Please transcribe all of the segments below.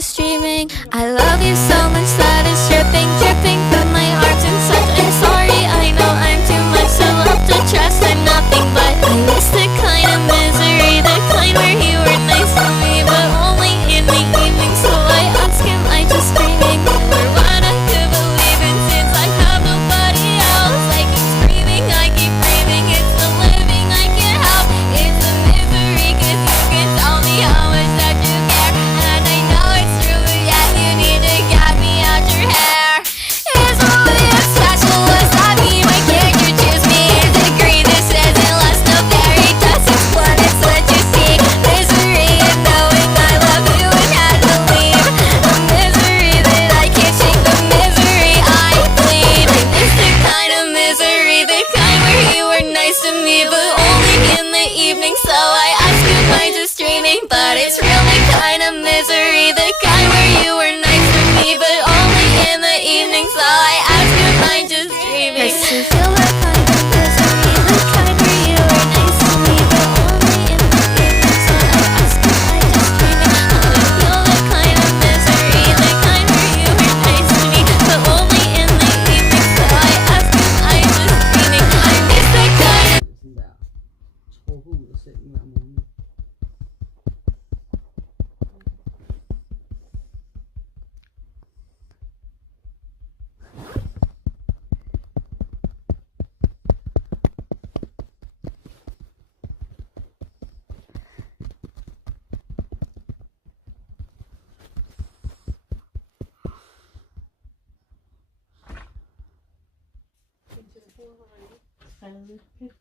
just dreaming. I love you so much that it's dripping, dripping from my heart and such. I'm sorry, I know I'm too much to love to trust. I'm nothing but I miss the kind of misery, the kind where you were nice to me, but only in the evening. So I ask, am I just dreaming? Or what I could believe in since I have nobody else. I keep screaming, I keep breathing. It's the living I can't help. It's the misery, cause you can tell me how much that you care. And I know it's true, but yet you need to get me out your hair. Is really as special as that me? Why can't you choose me? Is it green? This isn't less no fairy dust. It's what it's what you see. Misery and knowing I love you and had to leave. A misery that I can't shake, the misery I bleed. I miss the kind of misery, the kind where you were nice to me, but only in the evening. So I ask, am I just dreaming? But it's really kind of misery, the kind where you were nice to me, but only in the evening. So I ask, am I just dreaming? Yes, you feel that kind of misery, the kind where you were nice to me, but only in the evening. So I ask, am I just dreaming? I feel that kind of misery, the kind where you were nice to me, but only in the evening. So I ask, am I just dreaming? I miss that kind of sådan der trukket ud af sengen hver morgen.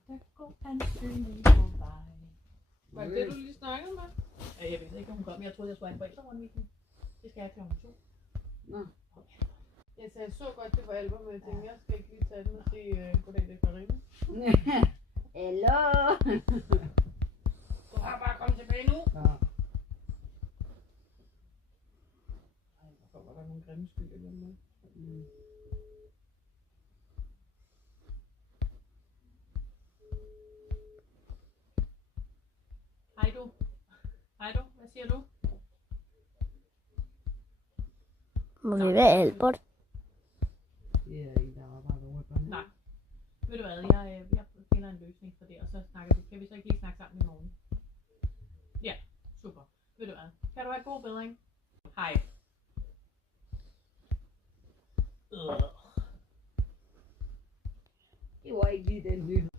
Der går ansøgning på vej. Var det det, du lige snakkede med? Jeg ved ikke, om hun kom. Jeg troede, jeg skulle have en forældreundervisning. Det skal jeg kl. 2. Nå. Jeg så godt, det var album, men jeg tænkte, jeg skal ikke lige tage den og sige goddag, det er Karina. Hello. Du har bare kommet tilbage nu. Ja. Ej, hvorfor var der nogle grimme skyer hjemme med? Hej du. Hej du. Hvad siger du? Må vi være Albert? Det er en, der arbejder over i børnene. Nej. Ved du hvad, jeg finder en løsning for det, og så snakker vi. Kan vi så ikke lige snakke sammen i morgen? Ja, super. Ved du hvad, kan du have god bedring? Hej. Det var ikke lige den nyhed.